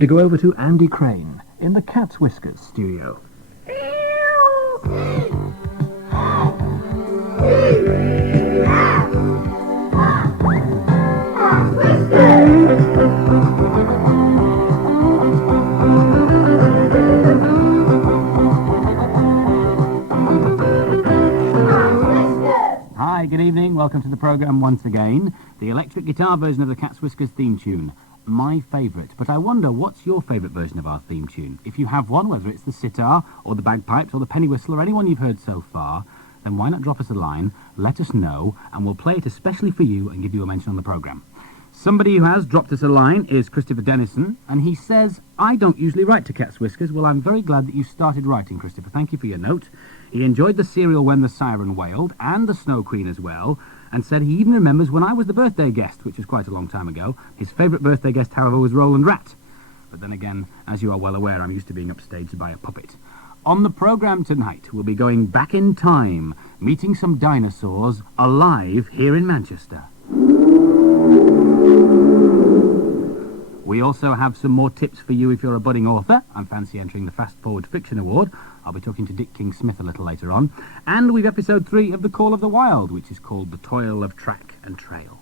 to go over to Andy Crane in the Cat's Whiskers studio. Hi, good evening. Welcome to the programme once again. The electric guitar version of the Cat's Whiskers theme tune. My favourite. But I wonder, what's your favourite version of our theme tune? If you have one, whether it's the sitar or the bagpipes or the penny whistle or anyone you've heard so far, then why not drop us a line, let us know, and we'll play it especially for you and give you a mention on the programme. Somebody who has dropped us a line is Christopher Dennison, and he says, I don't usually write to Cat's Whiskers. Well, I'm very glad that you started writing, Christopher. Thank you for your note. He enjoyed the serial When the Siren Wailed, and the Snow Queen as well, and said he even remembers when I was the birthday guest, which was quite a long time ago. His favourite birthday guest, however, was Roland Rat. But then again, as you are well aware, I'm used to being upstaged by a puppet. On the programme tonight, we'll be going back in time, meeting some dinosaurs alive here in Manchester. We also have some more tips for you if you're a budding author and fancy entering the Fast Forward Fiction Award. I'll be talking to Dick King-Smith a little later on. And we've episode 3 of The Call of the Wild, which is called The Toil of Track and Trail.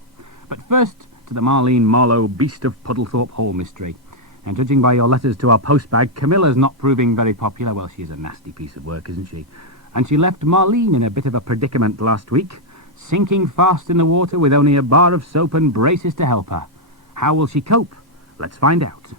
But first, to the Marlene Marlowe Beast of Puddlethorpe Hall mystery. And judging by your letters to our postbag, Camilla's not proving very popular. Well, she's a nasty piece of work, isn't she? And she left Marlene in a bit of a predicament last week, sinking fast in the water with only a bar of soap and braces to help her. How will she cope? Let's find out.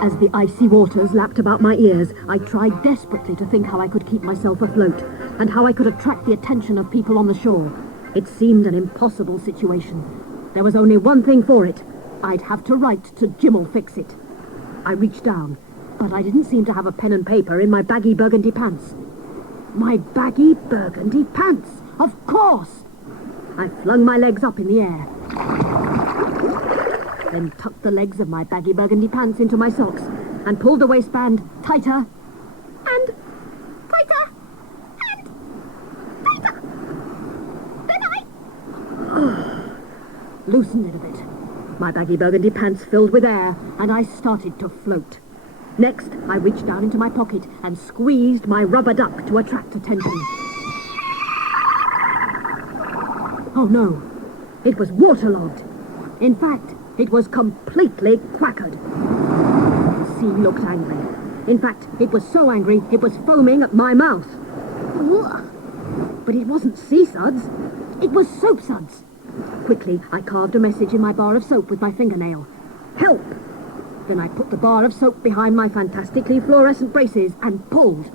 As the icy waters lapped about my ears, I tried desperately to think how I could keep myself afloat, and how I could attract the attention of people on the shore. It seemed an impossible situation. There was only one thing for it. I'd have to write to Jim'll fix it. I reached down, but I didn't seem to have a pen and paper in my baggy burgundy pants. My baggy burgundy pants! Of course! I flung my legs up in the air, then tucked the legs of my baggy burgundy pants into my socks and pulled the waistband tighter and tighter and tighter. Then I loosened it a bit. My baggy burgundy pants filled with air, and I started to float. Next, I reached down into my pocket and squeezed my rubber duck to attract attention. Oh no, it was waterlogged. In fact, it was completely quackered. The sea looked angry. In fact, it was so angry, it was foaming at my mouth. But it wasn't sea suds. It was soap suds. Quickly, I carved a message in my bar of soap with my fingernail. Help! Then I put the bar of soap behind my fantastically fluorescent braces and pulled.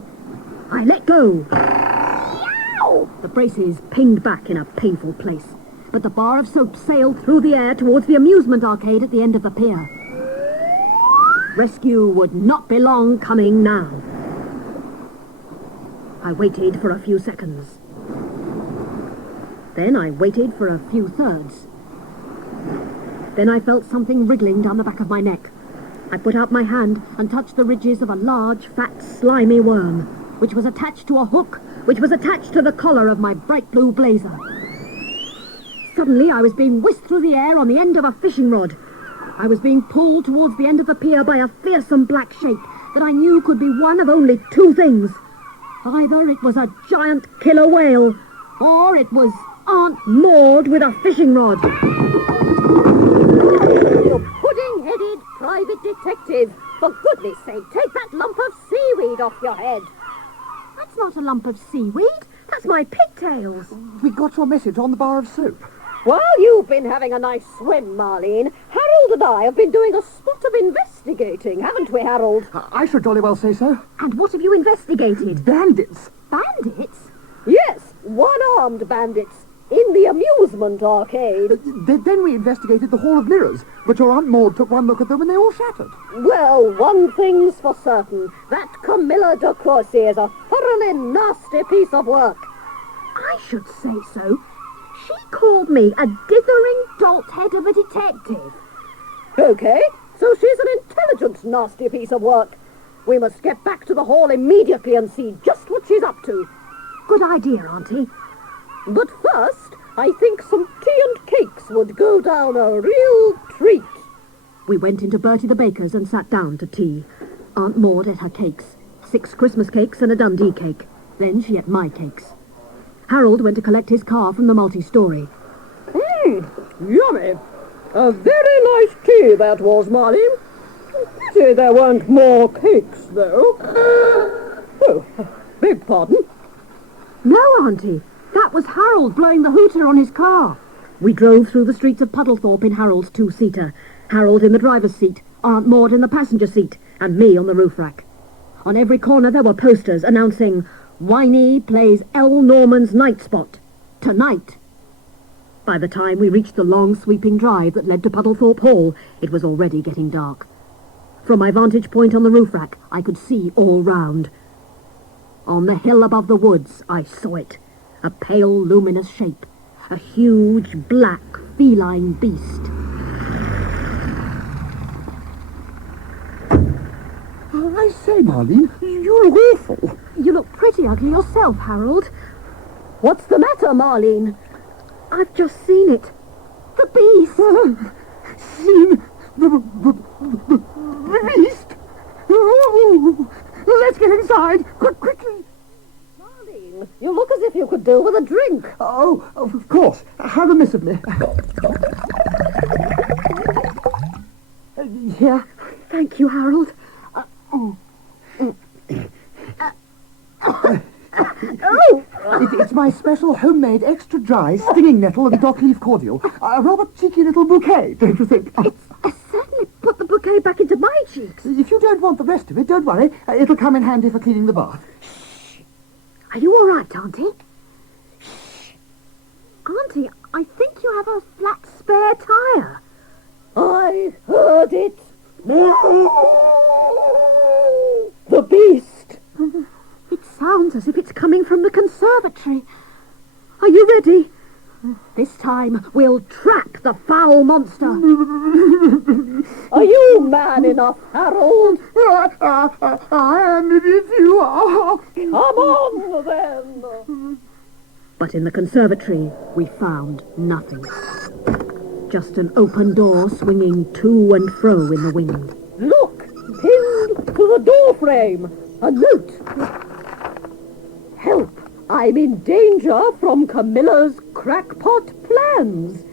I let go. Yow! The braces pinged back in a painful place, but the bar of soap sailed through the air towards the amusement arcade at the end of the pier. Rescue would not be long coming now. I waited for a few seconds. Then I waited for a few thirds. Then I felt something wriggling down the back of my neck. I put out my hand and touched the ridges of a large, fat, slimy worm, which was attached to a hook, which was attached to the collar of my bright blue blazer. Suddenly, I was being whisked through the air on the end of a fishing rod. I was being pulled towards the end of the pier by a fearsome black shape that I knew could be one of only two things. Either it was a giant killer whale, or it was Aunt Maud with a fishing rod. You pudding-headed private detective! For goodness sake, take that lump of seaweed off your head! That's not a lump of seaweed. That's my pigtails. We got your message on the bar of soap. While you've been having a nice swim, Marlene, Harold and I have been doing a spot of investigating, haven't we, Harold? I should jolly well say so. And what have you investigated? Bandits. Bandits? Yes, one-armed bandits. In the amusement arcade. Then we investigated the Hall of Mirrors, but your Aunt Maud took one look at them and they all shattered. Well, one thing's for certain. That Camilla de Courcy is a thoroughly nasty piece of work. I should say so. She called me a dithering dolt head of a detective. Okay, so she's an intelligent nasty piece of work. We must get back to the hall immediately and see just what she's up to. Good idea, Auntie. But first, I think some tea and cakes would go down a real treat. We went into Bertie the baker's and sat down to tea. Aunt Maud ate her cakes. 6 Christmas cakes and a Dundee cake. Then she ate my cakes. Harold went to collect his car from the multi-story. Yummy. A very nice tea that was, Marlene. Pity there weren't more cakes, though. Oh, beg pardon. No, Auntie. That was Harold blowing the hooter on his car. We drove through the streets of Puddlethorpe in Harold's 2-seater. Harold in the driver's seat, Aunt Maud in the passenger seat, and me on the roof rack. On every corner there were posters announcing, Whiny plays L. Norman's Night Spot. Tonight. By the time we reached the long sweeping drive that led to Puddlethorpe Hall, it was already getting dark. From my vantage point on the roof rack, I could see all round. On the hill above the woods, I saw it. A pale, luminous shape. A huge, black, feline beast. I say, Marlene, you look awful. You look pretty ugly yourself, Harold. What's the matter, Marlene? I've just seen it. The beast. Seen the beast? Oh, let's get inside, quickly. Marlene, you look as if you could do with a drink. Oh, of course. Have a miss of me. Here. Thank you, Harold. It's my special homemade extra dry stinging nettle and dock leaf cordial. A rather cheeky little bouquet, don't you think? I certainly put the bouquet back into my cheeks. If you don't want the rest of it, don't worry. It'll come in handy for cleaning the bath. Are you all right, Auntie? Auntie, I think you have a flat spare tyre. I heard it. The beast. It sounds as if it's coming from the conservatory. Are you ready? This time we'll trap the foul monster. Are you man enough, Harold? I am if you are. Come on, then. But in the conservatory, we found nothing. Just an open door swinging to and fro in the wind. Look, pinned to the door frame. A note. Help. I'm in danger from Camilla's crackpot plans.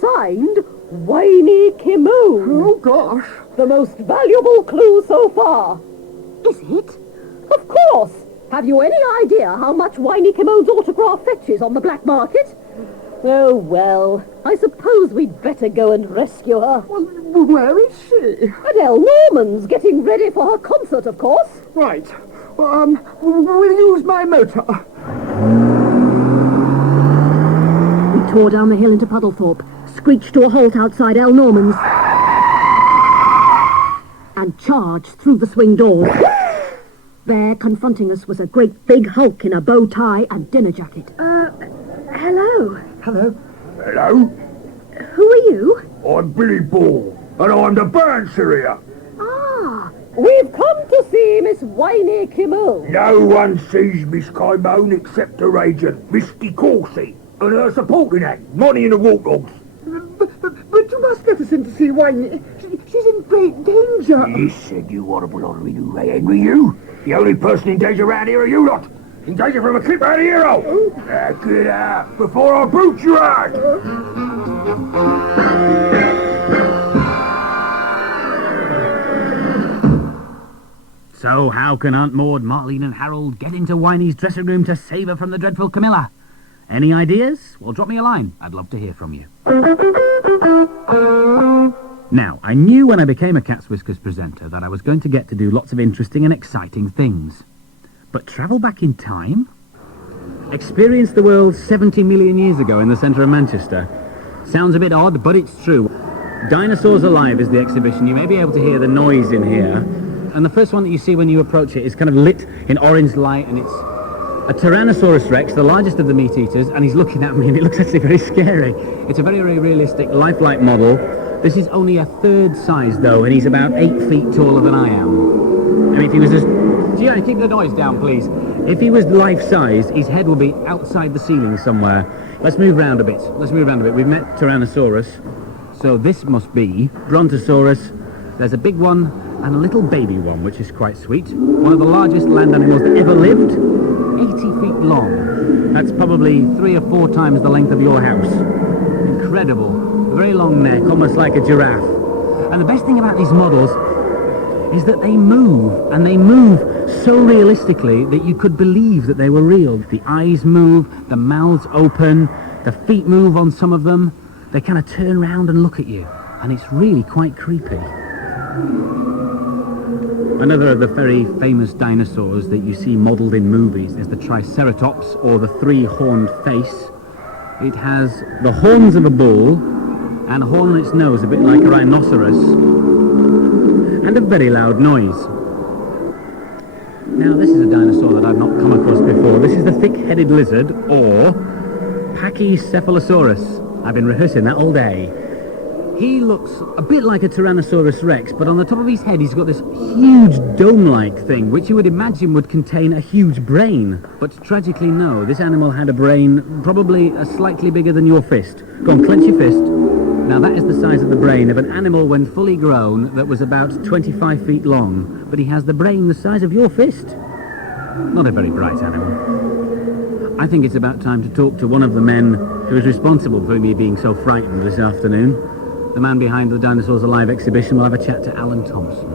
Signed, Whiny Kimoon. Oh, gosh. The most valuable clue so far. Is it? Of course. Have you any idea how much Whiny Kimoon's autograph fetches on the black market? Oh, well, I suppose we'd better go and rescue her. Well, where is she? At El Norman's, getting ready for her concert, of course. Right. We'll use my motor. We tore down the hill into Puddlethorpe, screeched to a halt outside El Norman's, and charged through the swing door. There, confronting us, was a great big hulk in a bow tie and dinner jacket. Hello. Hello. Hello, Who are you? I'm Billy Ball, and I'm the bouncer here. Ah, We've come to see Miss Whiny Kimoon. No one sees Miss Kimone except her agent, Misty Corsi, and her supporting act, Money and the Warthogs. But you must get us in to see Whiny. She's in great danger. You said you horrible ornery new Henry, you? The only person in danger around here are you lot. In danger from a clip out of hero. Now get out before I boot you out. So how can Aunt Maud, Marlene and Harold get into Whiny's dressing room to save her from the dreadful Camilla? Any ideas? Well, drop me a line. I'd love to hear from you. Now, I knew when I became a Cat's Whiskers presenter that I was going to get to do lots of interesting and exciting things. But travel back in time? Experience the world 70 million years ago in the centre of Manchester? Sounds a bit odd, but it's true. Dinosaurs Alive is the exhibition. You may be able to hear the noise in here. And the first one that you see when you approach it is kind of lit in orange light, and it's a Tyrannosaurus Rex, the largest of the meat eaters, and he's looking at me, and it looks actually very scary. It's a very, very realistic, lifelike model. This is only a third size, though, and he's about 8 feet taller than I am. mean, if he was as... Gio, keep the noise down, please. If he was life-size, his head would be outside the ceiling somewhere. Let's move round a bit. We've met Tyrannosaurus. So this must be Brontosaurus. There's a big one and a little baby one, which is quite sweet. One of the largest land animals that ever lived. 80 feet long. That's probably 3 or 4 times the length of your house. Incredible. A very long neck, almost like a giraffe. And the best thing about these models is that they move, and they move so realistically that you could believe that they were real. The eyes move, the mouths open, the feet move on some of them. They kind of turn around and look at you, and it's really quite creepy. Another of the very famous dinosaurs that you see modelled in movies is the Triceratops, or the 3-horned face. It has the horns of a bull, and a horn on its nose, a bit like a rhinoceros, and a very loud noise. Now, this is a dinosaur that I've not come across before. This is the thick-headed lizard, or Pachycephalosaurus. I've been rehearsing that all day. He looks a bit like a Tyrannosaurus Rex, but on the top of his head he's got this huge dome-like thing, which you would imagine would contain a huge brain. But tragically, no. This animal had a brain probably slightly bigger than your fist. Go on, clench your fist. Now, that is the size of the brain of an animal when fully grown that was about 25 feet long. But he has the brain the size of your fist. Not a very bright animal. I think it's about time to talk to one of the men who is responsible for me being so frightened this afternoon. The man behind the Dinosaurs Alive exhibition. We'll have a chat to Alan Thompson.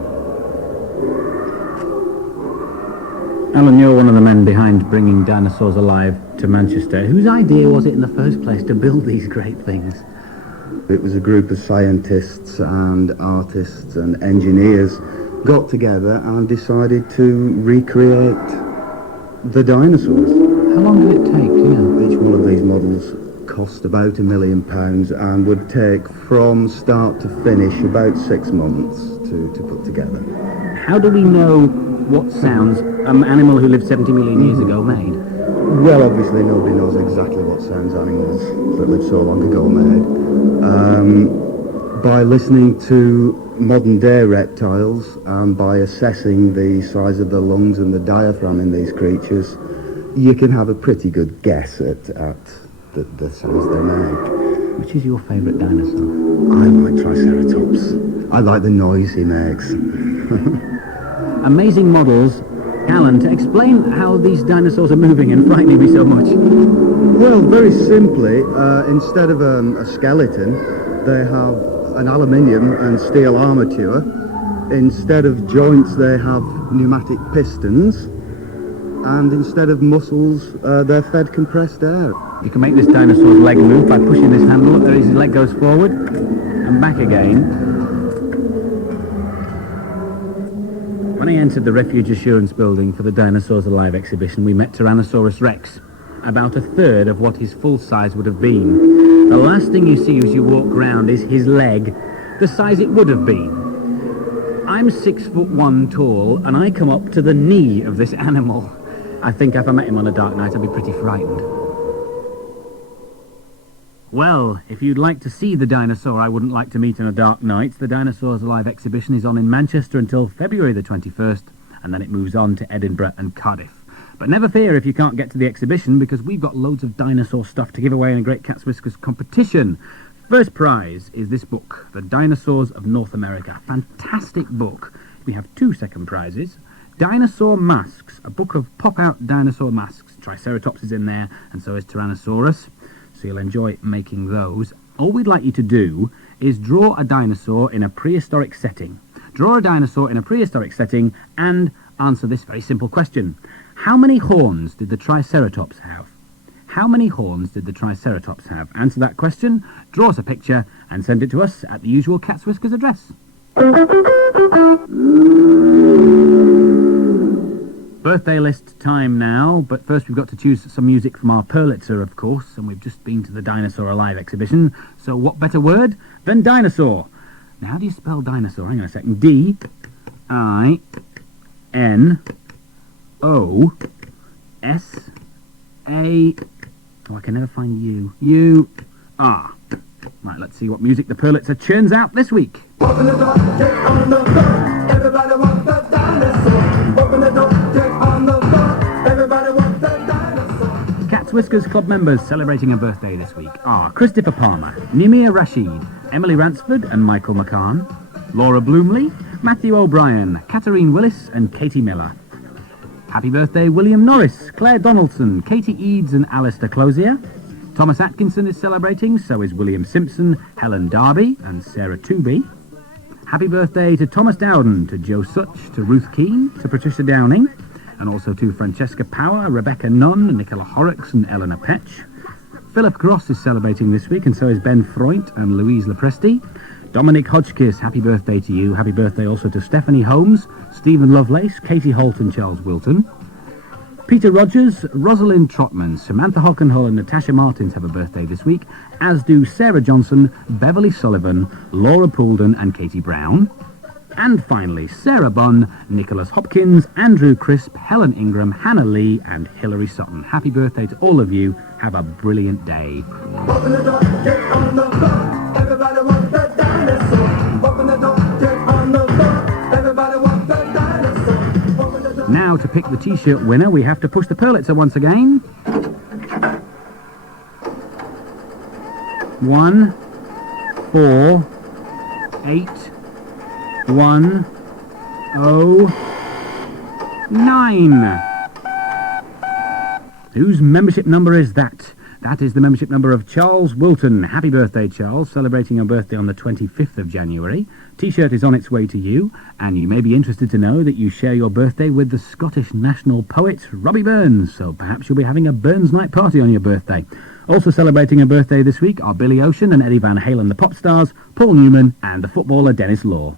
Alan, you're one of the men behind bringing Dinosaurs Alive to Manchester. Whose idea was it in the first place to build these great things? It was a group of scientists and artists and engineers got together and decided to recreate the dinosaurs. How long did it take, do you know? Each one of these models cost about £1 million and would take from start to finish about 6 months to put together. How do we know what sounds an animal who lived 70 million years ago made? Well, obviously nobody knows exactly what sounds animals that lived so long ago made. By listening to modern day reptiles and by assessing the size of the lungs and the diaphragm in these creatures, you can have a pretty good guess at the sounds they make. Which is your favourite dinosaur? I like Triceratops. I like the noise he makes. Amazing models. Alan, to explain how these dinosaurs are moving and frightening me so much. Well, very simply, instead of a skeleton, they have an aluminium and steel armature. Instead of joints, they have pneumatic pistons. And instead of muscles, they're fed compressed air. You can make this dinosaur's leg move by pushing this handle up. There his leg goes forward and back again. When I entered the Refuge Assurance building for the Dinosaurs Alive exhibition, we met Tyrannosaurus Rex, about a third of what his full size would have been. The last thing you see as you walk round is his leg, the size it would have been. I'm 6'1" tall, and I come up to the knee of this animal. I think if I met him on a dark night, I'd be pretty frightened. Well, if you'd like to see the dinosaur I wouldn't like to meet on a dark night, the Dinosaurs Alive exhibition is on in Manchester until February the 21st, and then it moves on to Edinburgh and Cardiff. But never fear if you can't get to the exhibition, because we've got loads of dinosaur stuff to give away in a Great Cats Whiskers competition. First prize is this book, The Dinosaurs of North America. Fantastic book. We have 2 second prizes. Dinosaur Masks, a book of pop-out dinosaur masks. Triceratops is in there, and so is Tyrannosaurus. So you'll enjoy making those. All we'd like you to do is draw a dinosaur in a prehistoric setting. Draw a dinosaur in a prehistoric setting and answer this very simple question. How many horns did the Triceratops have? How many horns did the Triceratops have? Answer that question, draw us a picture, and send it to us at the usual Cats Whiskers address. Birthday list time now, but first we've got to choose some music from our Purlitzer, of course, and we've just been to the Dinosaur Alive exhibition, so what better word than dinosaur? Now, how do you spell dinosaur? Hang on a second. D-I-N-O-S-A... Oh, I can never find U. U-R. Right, let's see what music the Purlitzer churns out this week. Open the door, get on the floor. Everybody wants the dinosaur. Cats Whiskers Club members celebrating a birthday this week are Christopher Palmer, Nimir Rashid, Emily Ransford and Michael McCann, Laura Bloomley, Matthew O'Brien, Catherine Willis and Katie Miller. Happy birthday William Norris, Claire Donaldson, Katie Eads and Alistair Closier. Thomas Atkinson is celebrating, so is William Simpson, Helen Darby and Sarah Tooby. Happy birthday to Thomas Dowden, to Joe Such, to Ruth Keane, to Patricia Downing, and also to Francesca Power, Rebecca Nunn, Nicola Horrocks and Eleanor Petch. Philip Gross is celebrating this week, and so is Ben Freund and Louise Lepresti. Dominic Hodgkiss, happy birthday to you. Happy birthday also to Stephanie Holmes, Stephen Lovelace, Katie Holt and Charles Wilton. Peter Rogers, Rosalind Trotman, Samantha Hockenhull and Natasha Martins have a birthday this week, as do Sarah Johnson, Beverly Sullivan, Laura Poulden and Katie Brown. And finally, Sarah Bunn, Nicholas Hopkins, Andrew Crisp, Helen Ingram, Hannah Lee and Hilary Sutton. Happy birthday to all of you. Have a brilliant day. Open the door, get on the floor. Everybody wants the dinosaur. Open the door, get on the floor. Everybody wants the dinosaur. Open the door. Now, to pick the T-shirt winner, we have to push the Purlitzer once again. 1, 4, 8, 1, 0, 9. Whose membership number is that? That is the membership number of Charles Wilton. Happy birthday, Charles, celebrating your birthday on the 25th of January. T-shirt is on its way to you, and you may be interested to know that you share your birthday with the Scottish national poet, Robbie Burns, so perhaps you'll be having a Burns night party on your birthday. Also celebrating a birthday this week are Billy Ocean and Eddie Van Halen, the pop stars, Paul Newman, and the footballer Dennis Law.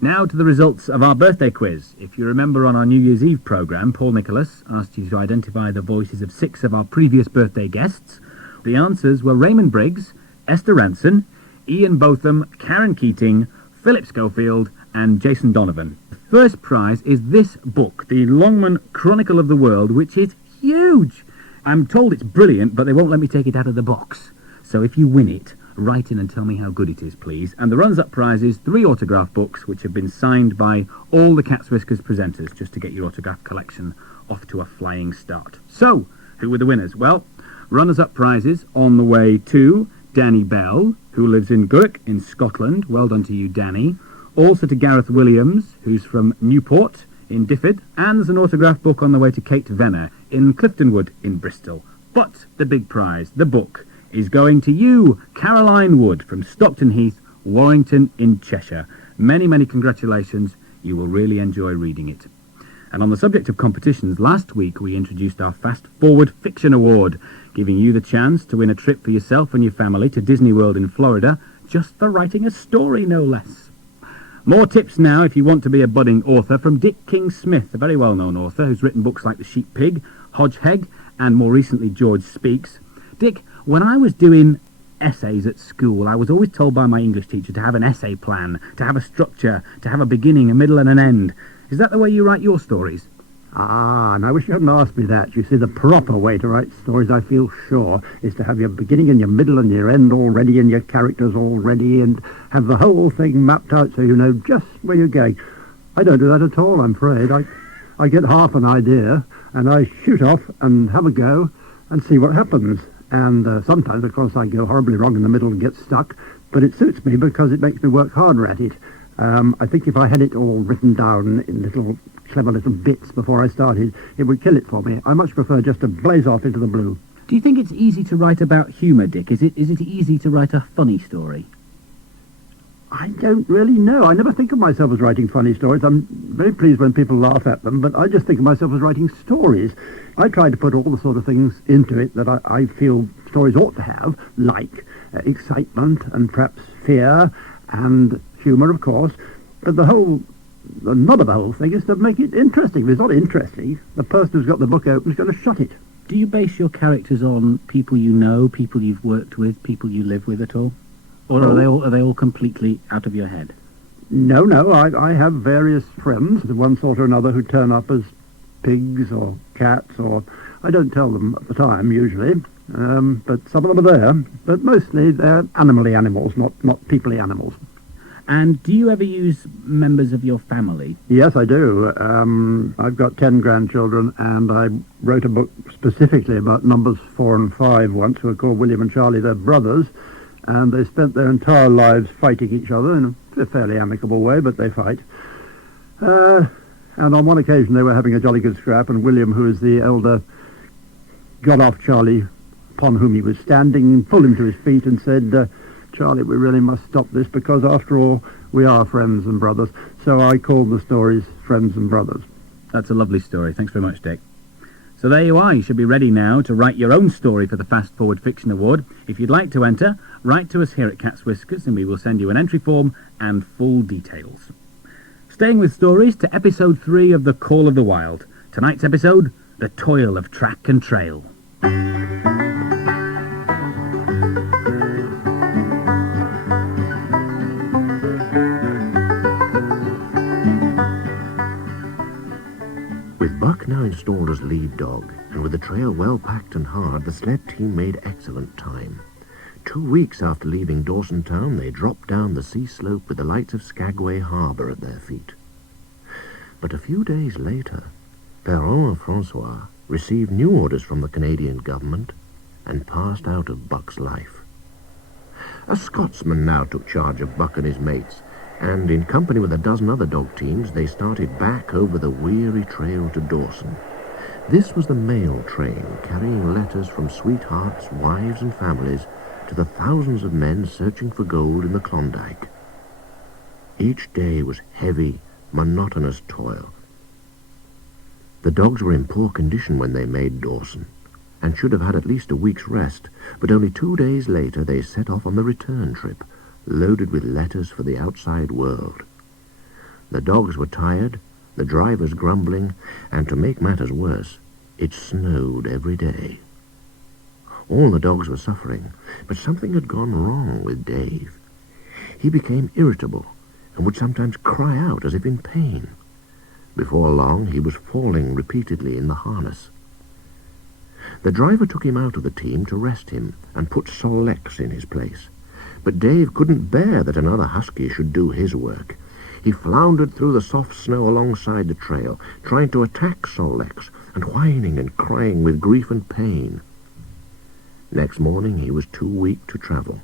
Now to the results of our birthday quiz. If you remember on our New Year's Eve programme, Paul Nicholas asked you to identify the voices of 6 of our previous birthday guests. The answers were Raymond Briggs, Esther Ranson, Ian Botham, Karen Keating, Philip Schofield and Jason Donovan. The first prize is this book, the Longman Chronicle of the World, which is huge. I'm told it's brilliant, but they won't let me take it out of the box. So if you win it, write in and tell me how good it is, please. And the runners-up prize is 3 autograph books, which have been signed by all the Cats Whiskers presenters, just to get your autograph collection off to a flying start. So, who were the winners? Well, runners-up prizes on the way to Danny Bell, who lives in Gurk in Scotland. Well done to you, Danny. Also to Gareth Williams, who's from Newport in Difford. And there's an autograph book on the way to Kate Venner in Cliftonwood in Bristol. But the big prize, the book, is going to you, Caroline Wood, from Stockton Heath, Warrington in Cheshire. Many, many congratulations. You will really enjoy reading it. And on the subject of competitions, last week we introduced our Fast Forward Fiction Award, giving you the chance to win a trip for yourself and your family to Disney World in Florida, just for writing a story, no less. More tips now if you want to be a budding author from Dick King-Smith, a very well-known author who's written books like The Sheep Pig, Hodgeheg, and more recently George Speaks. Dick, when I was doing essays at school, I was always told by my English teacher to have an essay plan, to have a structure, to have a beginning, a middle and an end. Is that the way you write your stories? Ah, and I wish you hadn't asked me that. You see, the proper way to write stories, I feel sure, is to have your beginning and your middle and your end all ready and your characters all ready and have the whole thing mapped out so you know just where you're going. I don't do that at all, I'm afraid. I get half an idea and I shoot off and have a go and see what happens. And sometimes, of course, I go horribly wrong in the middle and get stuck, but it suits me because it makes me work harder at it. I think if I had it all written down in little clever little bits before I started, it would kill it for me. I much prefer just to blaze off into the blue. Do you think it's easy to write about humour, Dick? Is it easy to write a funny story? I don't really know. I never think of myself as writing funny stories. I'm very pleased when people laugh at them, but I just think of myself as writing stories. I try to put all the sort of things into it that I feel stories ought to have, like excitement and perhaps fear and humour, of course. But the nub of the whole thing is to make it interesting. If it's not interesting, the person who's got the book open is going to shut it. Do you base your characters on people you know, people you've worked with, people you live with at all? Or are they all completely out of your head? No, I have various friends of one sort or another who turn up as pigs or cats, or I don't tell them at the time usually, but some of them are there. But mostly they're animals, not peoply animals. And do you ever use members of your family? Yes, I do. I've got 10 grandchildren, and I wrote a book specifically about numbers 4 and 5 once, who are called William and Charlie. They're brothers, and they spent their entire lives fighting each other in a fairly amicable way, but they fight. And on one occasion they were having a jolly good scrap, and William, who is the elder, got off Charlie, upon whom he was standing, pulled him to his feet and said, Charlie, we really must stop this, because after all, we are friends and brothers. So I called the stories Friends and Brothers. That's a lovely story. Thanks very much, Dick. So there you are. You should be ready now to write your own story for the Fast Forward Fiction Award. If you'd like to enter, write to us here at Cat's Whiskers, and we will send you an entry form and full details. Staying with stories to episode 3 of The Call of the Wild. Tonight's episode, The Toil of Track and Trail. With Buck now installed as lead dog, and with the trail well packed and hard, the sled team made excellent time. 2 weeks after leaving Dawson Town, they dropped down the sea slope with the lights of Skagway Harbour at their feet. But a few days later, Perron and Francois received new orders from the Canadian government and passed out of Buck's life. A Scotsman now took charge of Buck and his mates, and in company with a dozen other dog teams, they started back over the weary trail to Dawson. This was the mail train, carrying letters from sweethearts, wives and families to the thousands of men searching for gold in the Klondike. Each day was heavy, monotonous toil. The dogs were in poor condition when they made Dawson, and should have had at least a week's rest, but only 2 days later they set off on the return trip, loaded with letters for the outside world. The dogs were tired, the drivers grumbling, and to make matters worse, it snowed every day. All the dogs were suffering, but something had gone wrong with Dave. He became irritable and would sometimes cry out as if in pain. Before long, he was falling repeatedly in the harness. The driver took him out of the team to rest him and put Sol Lex in his place. But Dave couldn't bear that another husky should do his work. He floundered through the soft snow alongside the trail, trying to attack Sol Lex, and whining and crying with grief and pain. Next morning he was too weak to travel.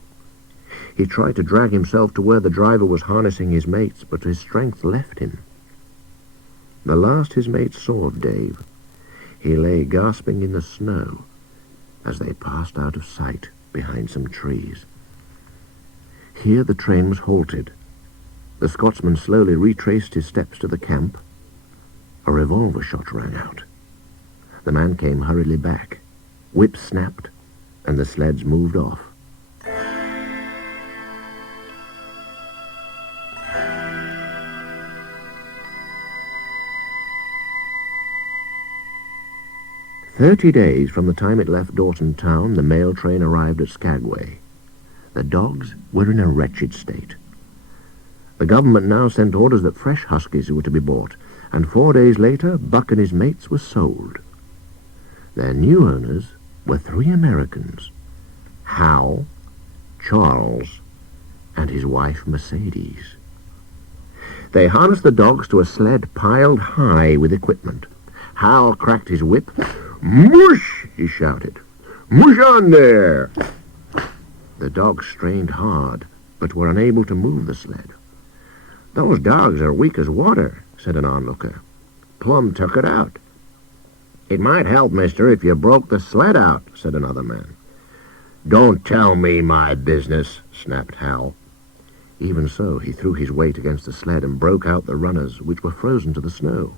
He tried to drag himself to where the driver was harnessing his mates, but his strength left him. The last his mates saw of Dave, he lay gasping in the snow as they passed out of sight behind some trees. Here the train was halted. The Scotsman slowly retraced his steps to the camp. A revolver shot rang out. The man came hurriedly back. Whips snapped, and the sleds moved off. "30 days from the time it left Dawson Town, the mail train arrived at Skagway. The dogs were in a wretched state. The government now sent orders that fresh huskies were to be bought, and 4 days later Buck and his mates were sold. Their new owners were 3 Americans, Hal, Charles, and his wife Mercedes. They harnessed the dogs to a sled piled high with equipment. Hal cracked his whip. "Mush!" he shouted. "Mush on there!" The dogs strained hard, but were unable to move the sled. "Those dogs are weak as water," said an onlooker. "Plum took it out." "It might help, mister, if you broke the sled out," said another man. "Don't tell me my business," snapped Hal. Even so, he threw his weight against the sled and broke out the runners, which were frozen to the snow.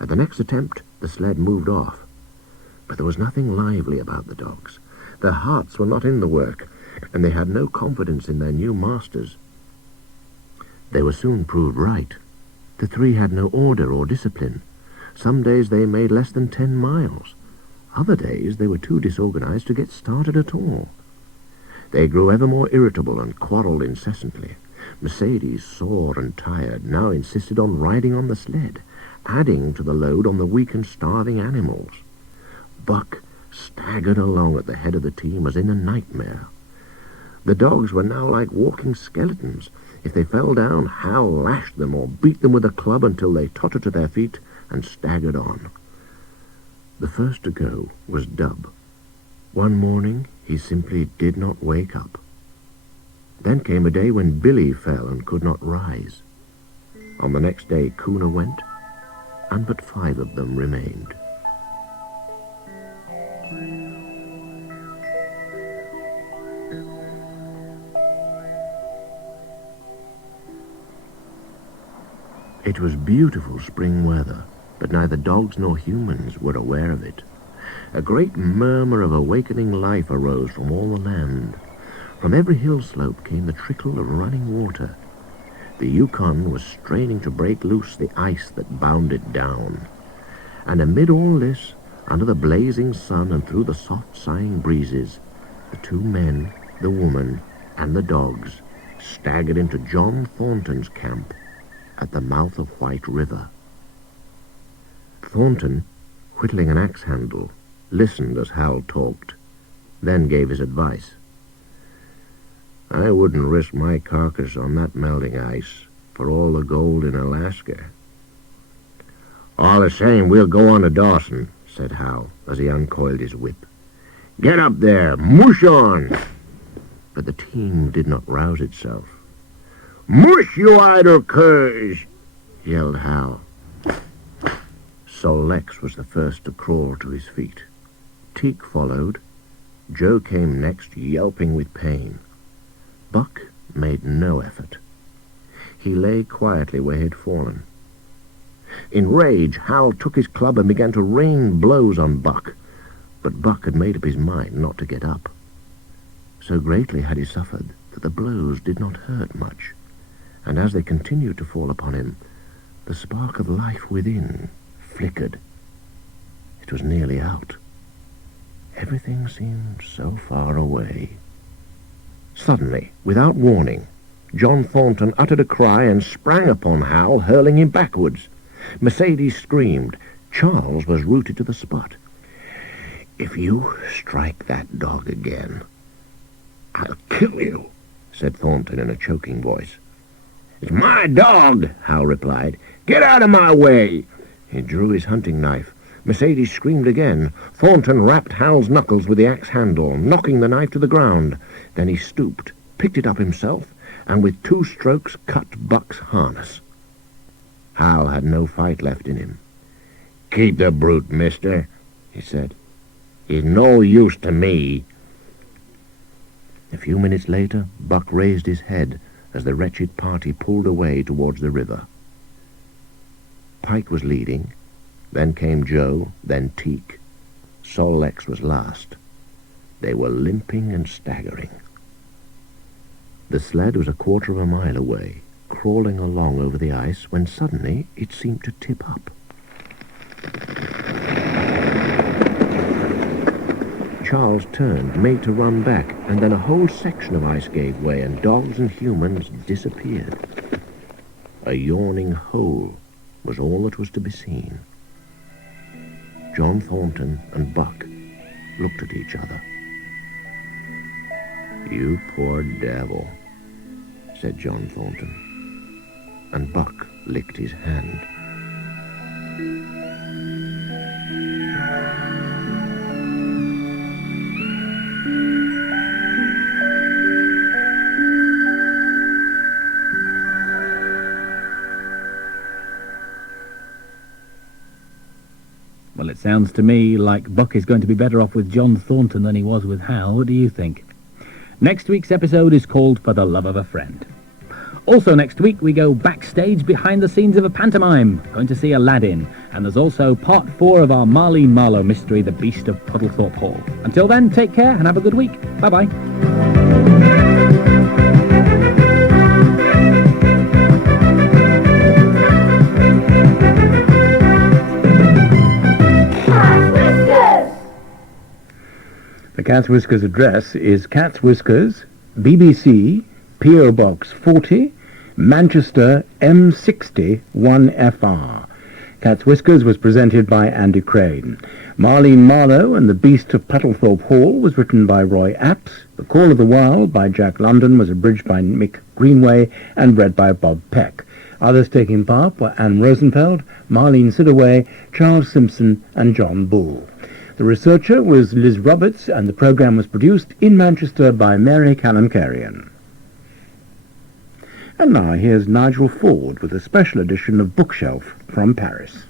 At the next attempt, the sled moved off. But there was nothing lively about the dogs. Their hearts were not in the work, and they had no confidence in their new masters. They were soon proved right. The 3 had no order or discipline. Some days they made less than 10 miles. Other days they were too disorganized to get started at all. They grew ever more irritable and quarreled incessantly. Mercedes, sore and tired, now insisted on riding on the sled, adding to the load on the weak and starving animals. Buck staggered along at the head of the team as in a nightmare. The dogs were now like walking skeletons. If they fell down, Hal lashed them or beat them with a club until they tottered to their feet and staggered on. The first to go was Dub. One morning he simply did not wake up. Then came a day when Billy fell and could not rise. On the next day Kuna went, and but 5 of them remained. It was beautiful spring weather, but neither dogs nor humans were aware of it. A great murmur of awakening life arose from all the land. From every hill slope came the trickle of running water. The Yukon was straining to break loose the ice that bound it down. And amid all this, under the blazing sun and through the soft sighing breezes, the 2 men, the woman, and the dogs staggered into John Thornton's camp at the mouth of White River. Thornton, whittling an axe handle, listened as Hal talked, then gave his advice. I wouldn't risk my carcass on that melting ice for all the gold in Alaska. All the same, we'll go on to Dawson, said Hal as he uncoiled his whip. Get up there, mush on! But the team did not rouse itself. Mush, you idle curs! Yelled Hal. Sol Lex was the first to crawl to his feet. Teak followed. Joe came next, yelping with pain. Buck made no effort. He lay quietly where he had fallen. In rage, Hal took his club and began to rain blows on Buck, but Buck had made up his mind not to get up. So greatly had he suffered that the blows did not hurt much, and as they continued to fall upon him, the spark of life within flickered. It was nearly out. Everything seemed so far away. Suddenly, without warning, John Thornton uttered a cry and sprang upon Hal, hurling him backwards. Mercedes screamed. Charles was rooted to the spot. If you strike that dog again, I'll kill you, said Thornton in a choking voice. It's my dog, Hal replied. Get out of my way. He drew his hunting knife. Mercedes screamed again. Thornton rapped Hal's knuckles with the axe handle, knocking the knife to the ground. Then he stooped, picked it up himself, and with 2 strokes cut Buck's harness. Hal had no fight left in him. Keep the brute, mister, he said. He's no use to me. A few minutes later, Buck raised his head as the wretched party pulled away towards the river. Pike was leading, then came Joe, then Teak. Sol Lex was last. They were limping and staggering. The sled was 1/4 of a mile away, crawling along over the ice, when suddenly it seemed to tip up. Charles turned, made to run back, and then a whole section of ice gave way, and dogs and humans disappeared. A yawning hole was all that was to be seen. John Thornton and Buck looked at each other. You poor devil, said John Thornton, and Buck licked his hand. Well, it sounds to me like Buck is going to be better off with John Thornton than he was with Hal. What do you think? Next week's episode is called For the Love of a Friend. Also next week we go backstage behind the scenes of a pantomime, going to see Aladdin, and there's also part 4 of our Marlene Marlowe mystery, The Beast of Puddlethorpe Hall. Until then, take care and have a good week. Bye-bye. The Cat's Whiskers address is Cat's Whiskers, BBC, P.O. Box 40, Manchester M60 1FR. Cat's Whiskers was presented by Andy Crane. Marlene Marlowe and The Beast of Puddlethorpe Hall was written by Roy Apps. The Call of the Wild by Jack London was abridged by Mick Greenway and read by Bob Peck. Others taking part were Anne Rosenfeld, Marlene SIDAWAY, Charles Simpson and John Bull. The researcher was Liz Roberts, and the programme was produced in Manchester by Mary KALEMKERIAN. And now here's Nigel Ford with a special edition of Bookshelf from Paris.